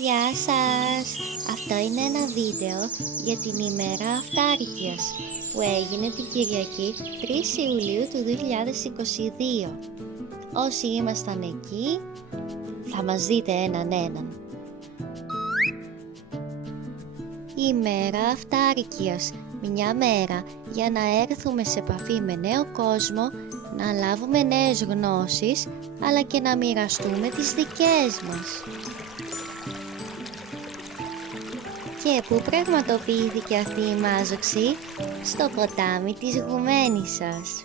Γεια σας! Αυτό είναι ένα βίντεο για την ημέρα αυτάρκειας που έγινε την Κυριακή 3 Ιουλίου του 2022. Όσοι ήμασταν εκεί θα μας δείτε έναν. Η ημέρα αυτάρκειας, μια μέρα για να έρθουμε σε επαφή με νέο κόσμο, να λάβουμε νέες γνώσεις αλλά και να μοιραστούμε τις δικές μας. Και πού πραγματοποιήθηκε αυτή η μάζοξη? Στο ποτάμι της Γουμένισσας.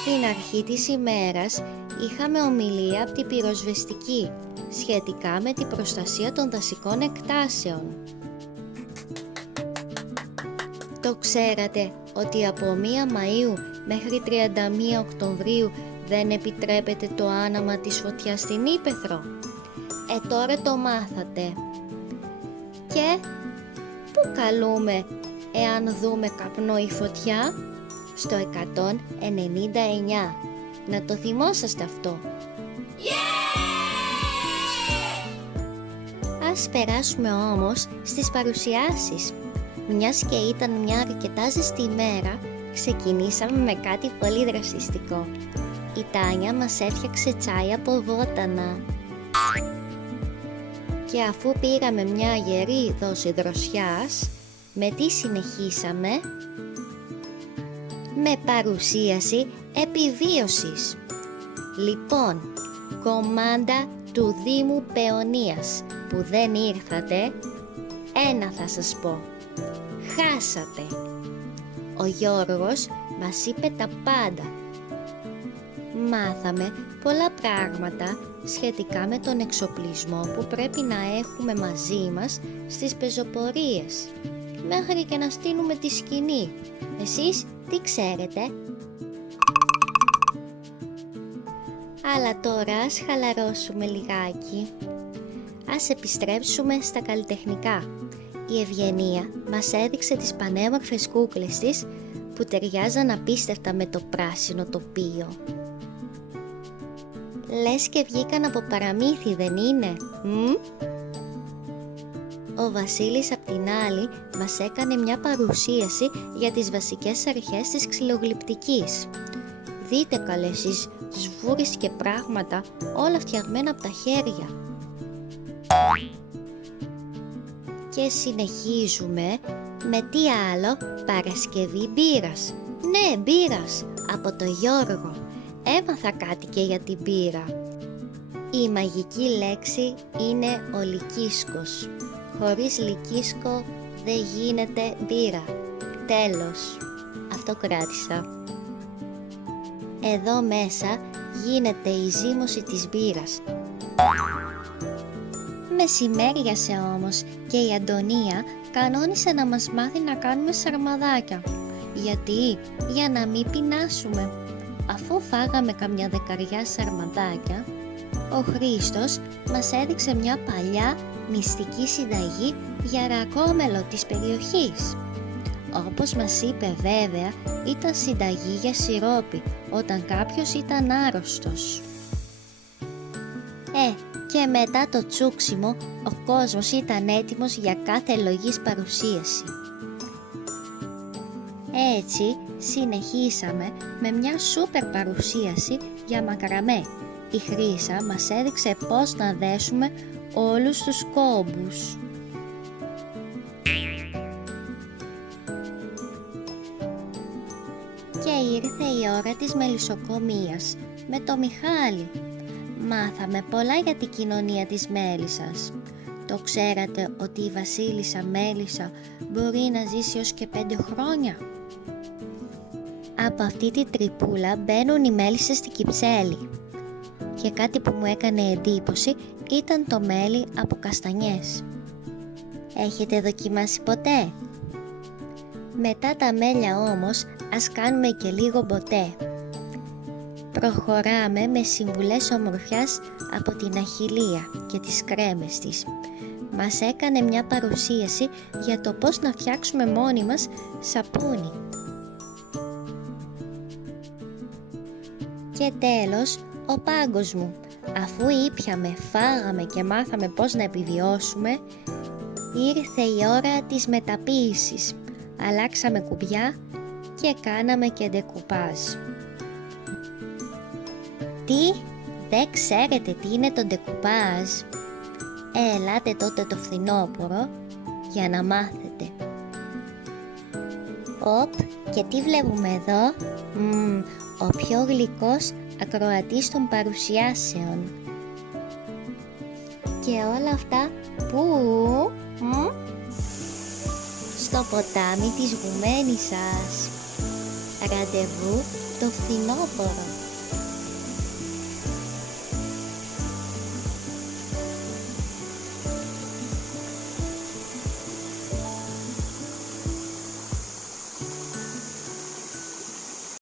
Στην αρχή της ημέρας είχαμε ομιλία από την πυροσβεστική σχετικά με την προστασία των δασικών εκτάσεων. Το ξέρατε ότι από 1 Μαΐου μέχρι 31 Οκτωβρίου δεν επιτρέπεται το άναμα της φωτιάς στην Ύπαιθρο? Τώρα το μάθατε. Και πού καλούμε εάν δούμε καπνό ή φωτιά? Στο 199. Να το θυμόσαστε αυτό. Ας περάσουμε όμως στις παρουσιάσεις. Μιας και ήταν μια αρκετά ζεστή ημέρα, ξεκινήσαμε με κάτι πολύ δροσιστικό. Η Τάνια μας έφτιαξε τσάι από βότανα. Και αφού πήραμε μια γερή δόση δροσιάς, με τι συνεχίσαμε? Με παρουσίαση επιβίωσης. Λοιπόν, κομμάντα του Δήμου Παιωνίας που δεν ήρθατε, ένα θα σας πω. Χάσατε. Ο Γιώργος μας είπε τα πάντα. Μάθαμε πολλά πράγματα σχετικά με τον εξοπλισμό που πρέπει να έχουμε μαζί μας στις πεζοπορίες, μέχρι και να στείλουμε τη σκηνή. Εσείς τι ξέρετε? Αλλά τώρα ας χαλαρώσουμε λιγάκι. Ας επιστρέψουμε στα καλλιτεχνικά. Η Ευγενία μας έδειξε τις πανέμορφες κούκλες της που ταιριάζαν απίστευτα με το πράσινο τοπίο. Λες και βγήκαν από παραμύθι, δεν είναι? Ο Βασίλης απ' την άλλη μας έκανε μια παρουσίαση για τις βασικές αρχές της ξυλογλυπτικής. Δείτε καλέ εσείς, σβούρις και πράγματα, όλα φτιαγμένα από τα χέρια. Και συνεχίζουμε με τι άλλο? Παρασκευή μπύρας. Ναι, μπύρας, από το Γιώργο. Έμαθα κάτι και για την μπύρα. Η μαγική λέξη είναι ο λυκίσκος. Χωρίς λυκίσκο δεν γίνεται μπύρα. Τέλος. Αυτό κράτησα. Εδώ μέσα γίνεται η ζύμωση της μπύρας. Μεσημέριασε όμως και η Αντωνία κανόνισε να μας μάθει να κάνουμε σαρμαδάκια. Γιατί? Για να μην πεινάσουμε. Αφού φάγαμε καμιά 10 σαρμαδάκια, ο Χρήστος μας έδειξε μια παλιά μυστική συνταγή για ρακόμελο της περιοχής. Όπως μας είπε βέβαια, ήταν συνταγή για σιρόπι όταν κάποιος ήταν άρρωστος. Και μετά το τσούξιμο, ο κόσμος ήταν έτοιμος για κάθε λογής παρουσίαση. Έτσι συνεχίσαμε με μια σούπερ παρουσίαση για μακραμέ. Η Χρύσα μας έδειξε πώς να δέσουμε όλους τους κόμπους. Και ήρθε η ώρα της μελισσοκομείας με το Μιχάλη. Μάθαμε πολλά για την κοινωνία της μέλισσας. Το ξέρατε ότι η βασίλισσα μέλισσα μπορεί να ζήσει ως και 5 χρόνια? Από αυτή τη τρυπούλα μπαίνουν οι μέλισσες στην Κυψέλη. Και κάτι που μου έκανε εντύπωση ήταν το μέλι από καστανιές. Έχετε δοκιμάσει ποτέ? Μετά τα μέλια όμως, ας κάνουμε και λίγο μποτέ. Προχωράμε με συμβουλές ομορφιάς από την Αχιλλία και τις κρέμες της. Μας έκανε μια παρουσίαση για το πώς να φτιάξουμε μόνοι μας σαπούνι. Και τέλος, ο πάγκος μου, Αφού ήπιαμε, φάγαμε και μάθαμε πώς να επιβιώσουμε, ήρθε η ώρα της μεταποίησης. Αλλάξαμε κουμπιά και κάναμε και ντεκουπάζ. Τι, δεν ξέρετε τι είναι το ντεκουπάζ? Ελάτε τότε το φθινόπωρο για να μάθετε. Οπ, και τι βλέπουμε εδώ? Ο πιο γλυκός ακροατής των παρουσιάσεων. Και όλα αυτά πού? Στο ποτάμι της γουμένης σας. Ραντεβού το φθινόπωρο.